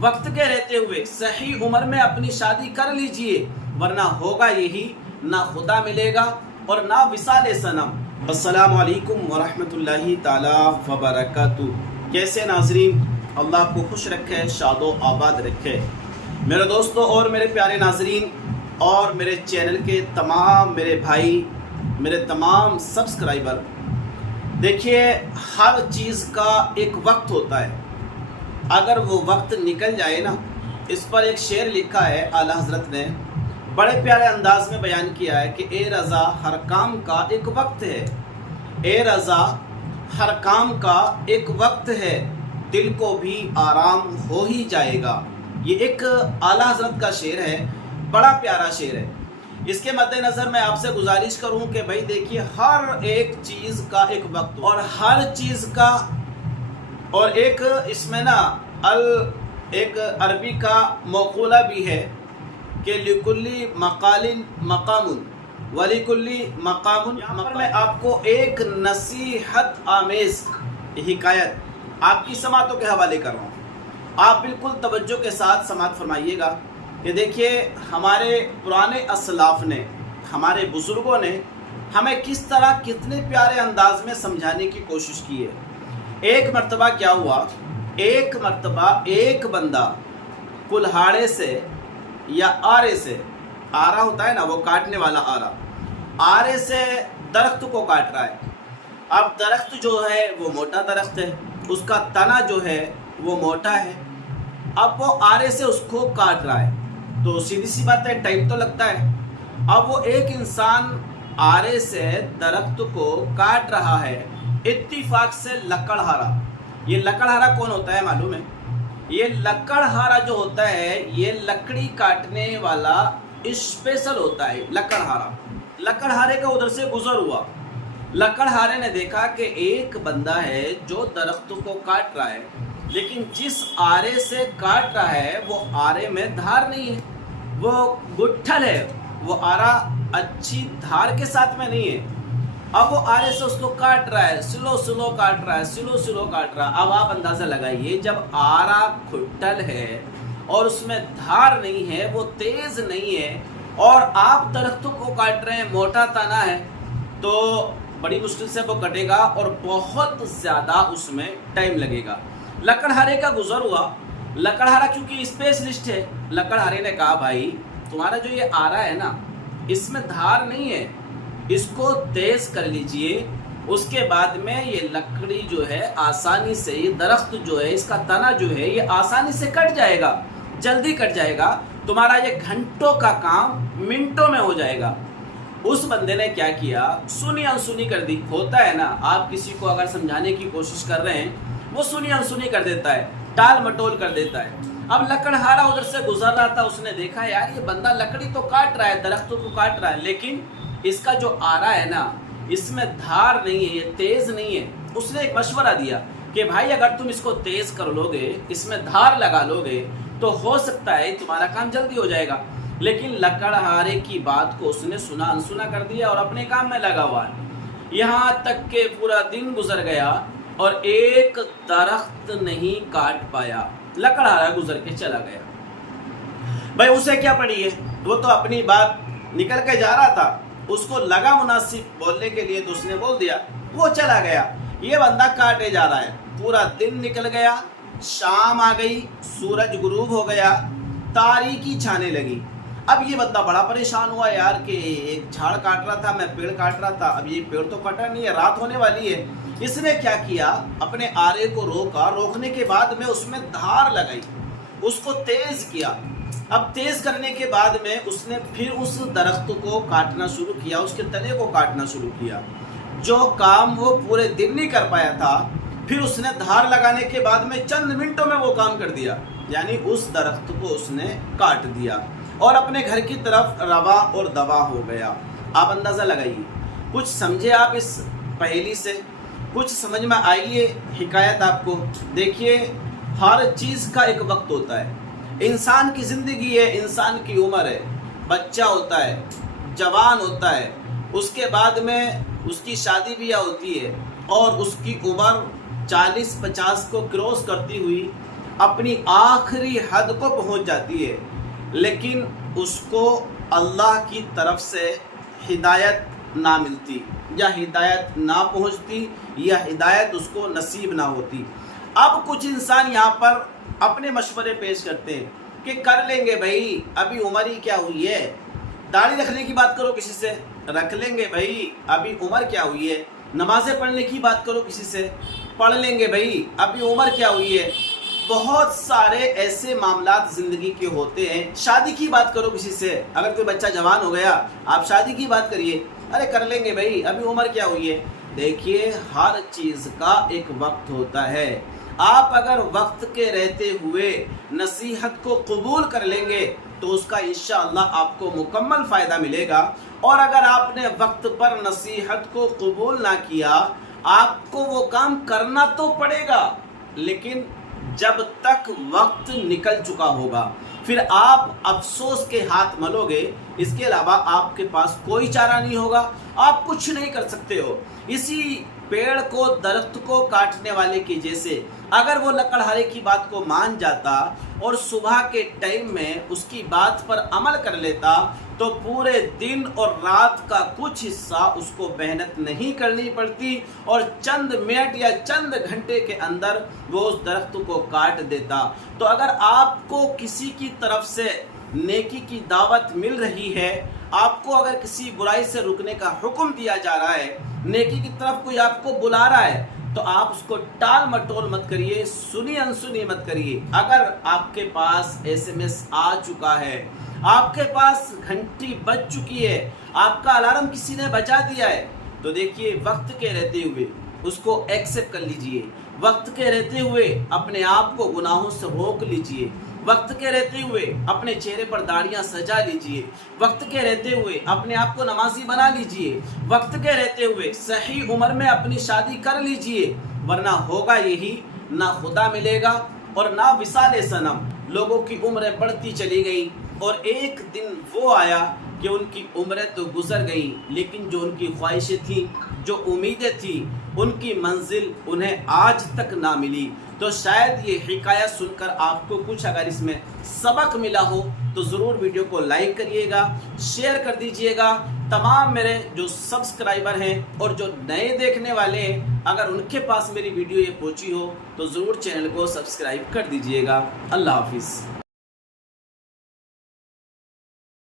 وقت کے رہتے ہوئے صحیح عمر میں اپنی شادی کر لیجئے، ورنہ ہوگا یہی نہ خدا ملے گا اور نہ وصال صنم۔ السلام علیکم ورحمۃ اللہ تعالی وبرکاتہ۔ کیسے ناظرین؟ اللہ آپ کو خوش رکھے، شاد و آباد رکھے۔ میرے دوستوں اور میرے پیارے ناظرین اور میرے چینل کے تمام میرے بھائی، میرے تمام سبسکرائبر، دیکھیے ہر چیز کا ایک وقت ہوتا ہے، اگر وہ وقت نکل جائے نا، اس پر ایک شعر لکھا ہے اعلیٰ حضرت نے، بڑے پیارے انداز میں بیان کیا ہے کہ اے رضا ہر کام کا ایک وقت ہے، اے رضا ہر کام کا ایک وقت ہے، دل کو بھی آرام ہو ہی جائے گا۔ یہ ایک اعلیٰ حضرت کا شعر ہے، بڑا پیارا شعر ہے۔ اس کے مد نظر میں آپ سے گزارش کروں کہ بھائی دیکھیے ہر ایک چیز کا ایک وقت، اور ہر چیز کا، اور ایک اس میں نا ایک عربی کا مقولہ بھی ہے کہ لکلی مقال مقام ولکلی مقام۔ یہاں پر میں آپ کو ایک نصیحت آمیز حکایت آپ کی سماعتوں کے حوالے کر رہا ہوں، آپ بالکل توجہ کے ساتھ سماعت فرمائیے گا کہ دیکھیے ہمارے پرانے اسلاف نے، ہمارے بزرگوں نے ہمیں کس طرح کتنے پیارے انداز میں سمجھانے کی کوشش کی ہے۔ ایک مرتبہ کیا ہوا، ایک مرتبہ ایک بندہ کلہاڑے سے یا آرے سے، آرا ہوتا ہے نا وہ کاٹنے والا آرا، آرے سے درخت کو کاٹ رہا ہے۔ اب درخت جو ہے وہ موٹا درخت ہے، اس کا تنا جو ہے وہ موٹا ہے، اب وہ آرے سے اس کو کاٹ رہا ہے تو سیدھی سی بات ہے ٹائم تو لگتا ہے۔ اب وہ ایک انسان آرے سے درخت کو کاٹ رہا ہے، اتفاق سے لکڑہارا۔ یہ لکڑہارا کون ہوتا ہے معلوم ہے؟ یہ لکڑہارا جو ہوتا ہے یہ لکڑی کاٹنے والا اسپیشل ہوتا ہے لکڑہارا۔ لکڑہارے کا ادھر سے گزر ہوا، لکڑہارے نے دیکھا کہ ایک بندہ ہے جو درخت کو کاٹ رہا ہے، لیکن جس آرے سے کاٹ رہا ہے وہ آرے میں دھار نہیں ہے، وہ گٹھل ہے، وہ آرا اچھی دھار کے ساتھ میں نہیں ہے۔ اب وہ آرے سے اس کو کاٹ رہا ہے، سلو سلو کاٹ رہا ہے، سلو سلو کاٹ رہا ہے۔ اب آپ اندازہ لگائیے جب آرا گٹھل ہے اور اس میں دھار نہیں ہے، وہ تیز نہیں ہے، اور آپ درخت کو کاٹ رہے ہیں، موٹا تنا ہے، تو بڑی مشکل سے وہ کٹے گا اور بہت زیادہ اس میں ٹائم لگے گا۔ لکڑہارے کا گزر ہوا، لکڑہارا کیونکہ اسپیشلسٹ ہے، لکڑہارے نے کہا بھائی تمہارا جو یہ آرا ہے نا اس میں دھار نہیں ہے، اس کو تیز کر لیجئے، اس کے بعد میں یہ لکڑی جو ہے آسانی سے، یہ درخت جو ہے اس کا تنا جو ہے یہ آسانی سے کٹ جائے گا، جلدی کٹ جائے گا، تمہارا یہ گھنٹوں کا کام منٹوں میں ہو جائے گا۔ اس بندے نے کیا کیا، سنی انسنی کر دی۔ ہوتا ہے نا آپ کسی کو اگر سمجھانے کی کوشش کر رہے ہیں وہ سنی انسنی کر دیتا ہے، ٹال مٹول کر دیتا ہے۔ اب لکڑہارا ادھر سے گزر رہا تھا، اس نے دیکھا یار یہ بندہ لکڑی تو کاٹ رہا ہے، درختوں کو کاٹ رہا ہے، لیکن اس کا جو آرا ہے نا اس میں دھار نہیں ہے، یہ تیز نہیں ہے۔ اس نے ایک مشورہ دیا کہ بھائی اگر تم اس کو تیز کر لو گے، اس میں دھار لگا لو گے تو ہو سکتا ہے تمہارا کام جلدی ہو جائے گا۔ لیکن لکڑہارے کی بات کو اس نے سنا انسنا کر دیا اور اپنے کام میں لگا ہوا ہے۔ یہاں تک کہ پورا دن گزر گیا اور ایک درخت نہیں کاٹ پایا، لکڑہارا گزر کے چلا گیا۔ بھائی اسے کیا پڑی ہے، وہ تو اپنی بات نکل کے جا رہا تھا، اس کو لگا مناسب بولنے کے لیے تو اس نے بول دیا، وہ چلا گیا۔ یہ بندہ کاٹے جا رہا ہے، پورا دن نکل گیا، شام آ گئی، سورج غروب ہو گیا، تاریکی چھانے لگی۔ اب یہ بندہ بڑا پریشان ہوا یار کہ ایک جھاڑ کاٹ رہا تھا، میں پیڑ کاٹ رہا تھا، اب یہ پیڑ تو کٹا نہیں ہے، رات ہونے والی ہے۔ اس نے کیا کیا، اپنے آرے کو روکا، روکنے کے بعد میں اس میں دھار لگائی، اس کو تیز کیا۔ اب تیز کرنے کے بعد میں اس نے پھر اس درخت کو کاٹنا شروع کیا، اس کے تنے کو کاٹنا شروع کیا۔ جو کام وہ پورے دن نہیں کر پایا تھا، پھر اس نے دھار لگانے کے بعد میں چند منٹوں میں وہ کام کر دیا، یعنی اس درخت کو اس نے کاٹ دیا اور اپنے گھر کی طرف روا اور دوا ہو گیا۔ آپ اندازہ لگائیے، کچھ سمجھے آپ اس پہیلی سے، کچھ سمجھ میں آئیے حکایت آپ کو۔ دیکھیے ہر چیز کا ایک وقت ہوتا ہے، انسان کی زندگی ہے، انسان کی عمر ہے، بچہ ہوتا ہے، جوان ہوتا ہے، اس کے بعد میں اس کی شادی بیاہ ہوتی ہے اور اس کی عمر 40-50 کو کراس کرتی ہوئی اپنی آخری حد کو پہنچ جاتی ہے، لیکن اس کو اللہ کی طرف سے ہدایت نہ ملتی، یا ہدایت نہ پہنچتی، یا ہدایت اس کو نصیب نہ ہوتی۔ اب کچھ انسان یہاں پر اپنے مشورے پیش کرتے ہیں کہ کر لیں گے بھائی، ابھی عمر ہی کیا ہوئی ہے۔ داڑھی رکھنے کی بات کرو کسی سے، رکھ لیں گے بھائی، ابھی عمر کیا ہوئی ہے۔ نمازیں پڑھنے کی بات کرو کسی سے، پڑھ لیں گے بھائی، ابھی عمر کیا ہوئی ہے۔ بہت سارے ایسے معاملات زندگی کے ہوتے ہیں۔ شادی کی بات کرو کسی سے، اگر کوئی بچہ جوان ہو گیا، آپ شادی کی بات کریے، ارے کر لیں گے بھائی، ابھی عمر کیا ہوئی ہے۔ دیکھیے، ہر چیز کا ایک وقت ہوتا ہے۔ آپ اگر وقت کے رہتے ہوئے نصیحت کو قبول کر لیں گے تو اس کا انشاءاللہ آپ کو مکمل فائدہ ملے گا، اور اگر آپ نے وقت پر نصیحت کو قبول نہ کیا، آپ کو وہ کام کرنا تو پڑے گا، لیکن جب تک وقت نکل چکا ہوگا پھر آپ افسوس کے ہاتھ ملو گے، اس کے علاوہ آپ کے پاس کوئی چارہ نہیں ہوگا، آپ کچھ نہیں کر سکتے ہو۔ اسی پیڑ کو، درخت کو کاٹنے والے کی جیسے اگر وہ لکڑہارے کی بات کو مان جاتا اور صبح کے ٹائم میں اس کی بات پر عمل کر لیتا تو پورے دن اور رات کا کچھ حصہ اس کو محنت نہیں کرنی پڑتی، اور چند منٹ یا چند گھنٹے کے اندر وہ اس درخت کو کاٹ دیتا۔ تو اگر آپ کو کسی کی طرف سے نیکی کی دعوت مل رہی ہے، آپ کو اگر کسی برائی سے رکنے کا حکم دیا جا رہا ہے، نیکی کی طرف کوئی آپ کو بلا رہا ہے، تو آپ اس کو ٹال مٹول مت کریے، سنی انسنی مت کریے۔ اگر آپ کے پاس SMS آ چکا ہے، آپ کے پاس گھنٹی بج چکی ہے، آپ کا الارم کسی نے بجا دیا ہے، تو دیکھیے وقت کے رہتے ہوئے اس کو ایکسیپٹ کر لیجئے، وقت کے رہتے ہوئے اپنے آپ کو گناہوں سے روک لیجئے، وقت کے رہتے ہوئے اپنے چہرے پر داڑیاں سجا لیجئے، وقت کے رہتے ہوئے اپنے آپ کو نمازی بنا لیجئے، وقت کے رہتے ہوئے صحیح عمر میں اپنی شادی کر لیجئے، ورنہ ہوگا یہی، نہ خدا ملے گا اور نہ وصال صنم۔ لوگوں کی عمریں بڑھتی چلی گئی، اور ایک دن وہ آیا کہ ان کی عمریں تو گزر گئیں، لیکن جو ان کی خواہشیں تھیں، جو امیدیں تھیں، ان کی منزل انہیں آج تک نہ ملی۔ تو شاید یہ حکایت سن کر آپ کو کچھ اگر اس میں سبق ملا ہو تو ضرور ویڈیو کو لائک کریے گا، شیئر کر دیجئے گا۔ تمام میرے جو سبسکرائبر ہیں اور جو نئے دیکھنے والے ہیں، اگر ان کے پاس میری ویڈیو یہ پہنچی ہو تو ضرور چینل کو سبسکرائب کر دیجئے گا۔ اللہ حافظ۔